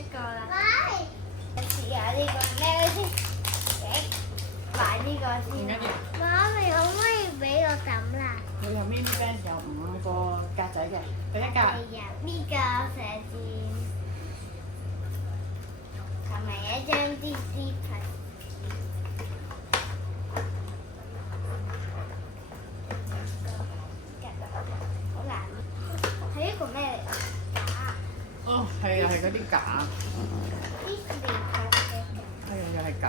一個啦。我試下呢個咩先？買呢個先。唔緊要。媽咪可唔可以俾我抌啦？佢有 mini band 有5個格仔嘅，第一格。係啊，呢個射箭，同埋一張 DC 牌。好難，係一個咩嚟㗎？架。哦，係又係嗰啲架。呢邊套嘅。係啊，又係架。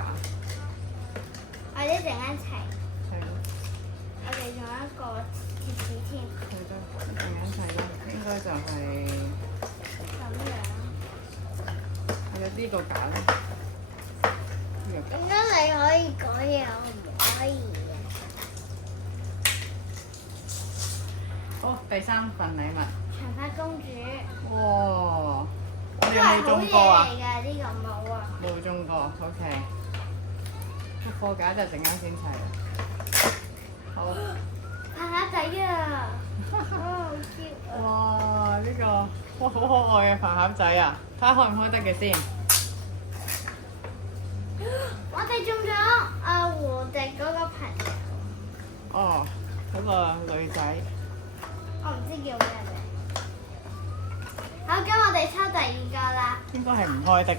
我哋陣間齊。係咯。我哋仲有一個貼紙添。係咯，一陣間睇啦，應該就係咁樣。係啊，呢個架咧。點解你可以講嘢，我唔可以嘅？好，第3份禮物。長髮公主。哇！我都哋有冇中過啊？係好嘢嚟㗎，呢個冇啊。冇中過 ，OK。個貨架就陣間先砌啦。好。拍下仔啊！好 cute 啊！哇！呢個哇好可愛嘅飯盒仔啊！睇下開唔開得嘅先。我哋中咗胡迪嗰個朋友，哦，嗰個女仔。我唔知叫咩名。好，咁我哋抽第2個啦。應該係唔開得嘅。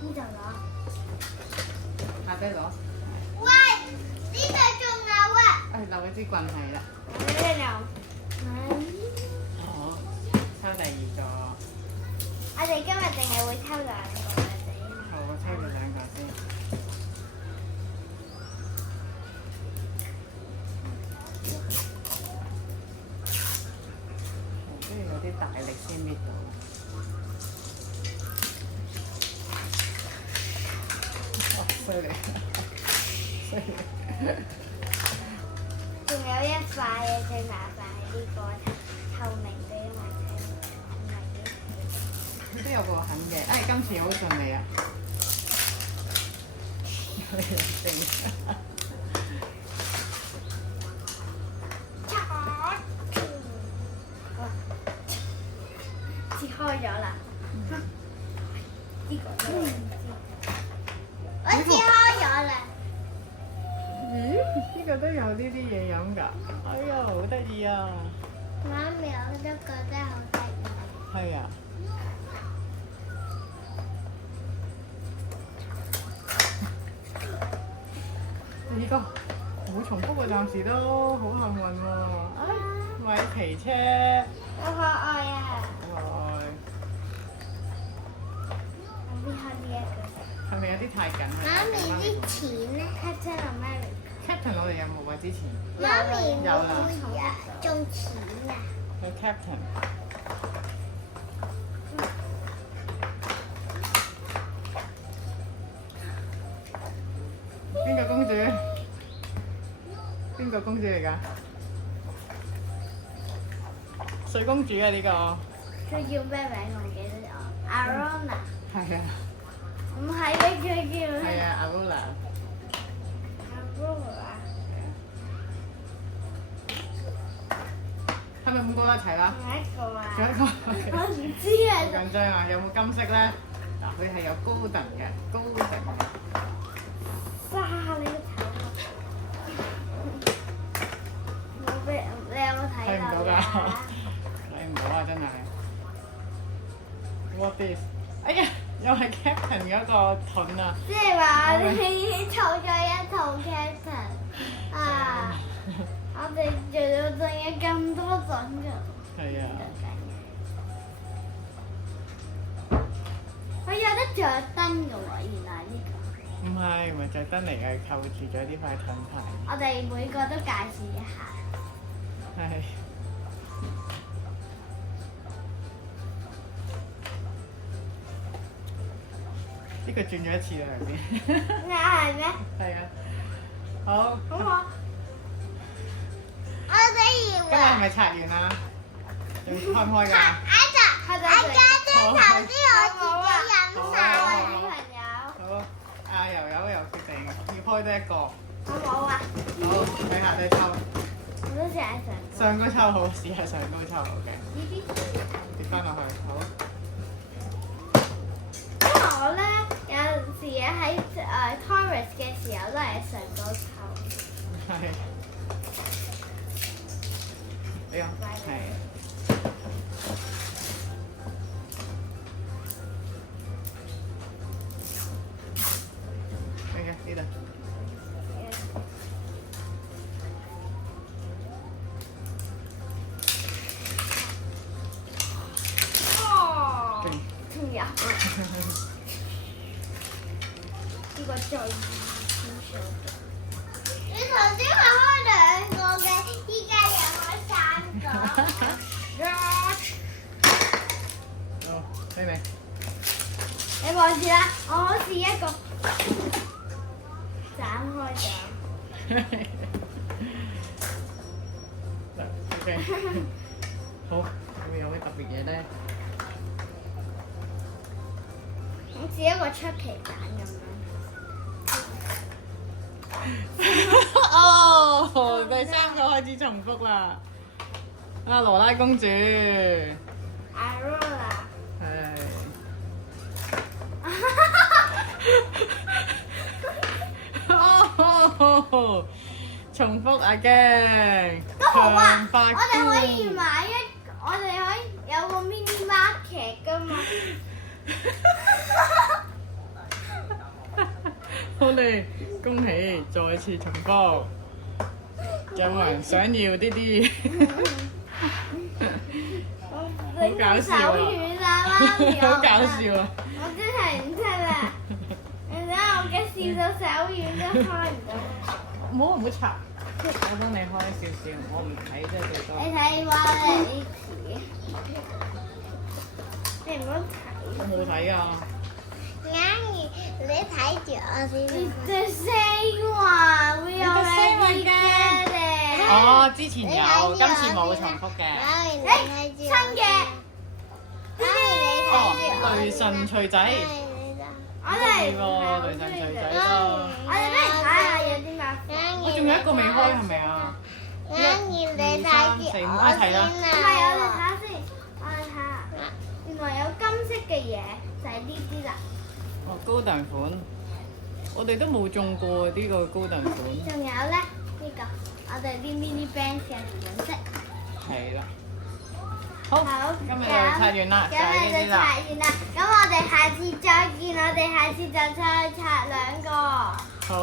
呢度攞。下低攞。喂，呢度仲有啊！留一支棍係啦。呢度。好，抽第2個。我哋今日淨係會抽2個嘅啫。好，我抽佢2個先。跟住有啲大力先搣到。哇！犀利，犀利。仲有一塊嘅，最麻煩係呢個透明嘅，因為唔係幾佢都有個痕嘅，今次好順利啊！切開咗啦！呢個都唔知。我切開咗啦！咦？呢個都有呢啲嘢飲㗎，哎呀，好得意啊！媽咪，我都覺得好得意。係啊。呢個冇重複喎，暫時都好幸運喎！米奇車，好可愛啊！可愛。我搣開呢一個。係咪有啲太緊啊？媽咪啲錢咧？Captain America。Captain 我哋有冇啊？之前媽咪有啦會啊，中錢啊！有 Captain。邊個公主？邊個公主嚟㗎？水公主啊！呢個佢叫咩名？我唔記得咗。Arona。係啊，唔係嘅，佢叫係咩啊，Aurora。 ？Arona。係咪5個一齊啦？仲有一個啊！仲有一個。我唔知啊。好緊張啊！有冇金色咧？嗱，佢係有高等嘅，高等嘅。沙你個頭啊！冇俾你有冇睇睇唔到到㗎㗎？睇唔到啊！真係。What is？哎呀，又係 Captain 嗰個盾啊！即係話你湊咗一套 Captain 啊！我哋仲有咁多種㗎。係啊。佢有得着燈㗎喎，原來呢個。唔係着燈嚟嘅，扣住咗呢塊盾牌。我哋每個都介紹一下。係。呢個轉咗一次啦，係咪？係咩？係啊。好。好唔好？我哋要今日係咪拆完啦？仲開唔開㗎？阿家頭先我自己飲晒啊，小朋友。好。阿柔柔又決定要開多一個。我冇啊。好，睇下你抽。我都試下上高抽好，試下上高抽好嘅。呢啲。跌翻落去，好。啊！呢個最少數。你頭先係開兩個嘅，依家又開3個。好，妹妹。你望住啦，我試一個斬開咗。OK。好，會有咩特別嘢咧？我試一個出奇蛋咁樣。哦，第3個開始重複啦。啊，羅拉公主。Aurora。係。哦，重複 again。都好啊！長髮我哋可以買我哋可以有個 mini market 㗎嘛。好哋，恭喜再次重複。有冇人想要呢啲？好搞笑啊！好搞笑啊！我真係唔出啦！你睇下我嘅笑到手軟都開唔到。唔好插，我幫你開少少，我唔睇啫最多。你睇話你遲，你唔好睇。我冇睇啊！你睇住我先。The same 話會有你嘅。哦，之前有，今次冇重複嘅。新嘅。哦，雷神錘仔。我哋雷神錘仔咯。我哋不如睇下有啲咩。我仲有一個未開係咪啊？1、2、3、4、5，一齊啦。唔係，我哋睇下先，我哋睇下。原來有金色嘅嘢，就係呢啲啦。哦，高達款，我哋都冇中過呢個高達款。仲有咧呢個，我哋啲 mini band 嘅款式。係啦。好，今日就拆完啦，就今係呢啲啦。日就拆完啦，咁我哋下次再見，我哋下次就再拆2個。好。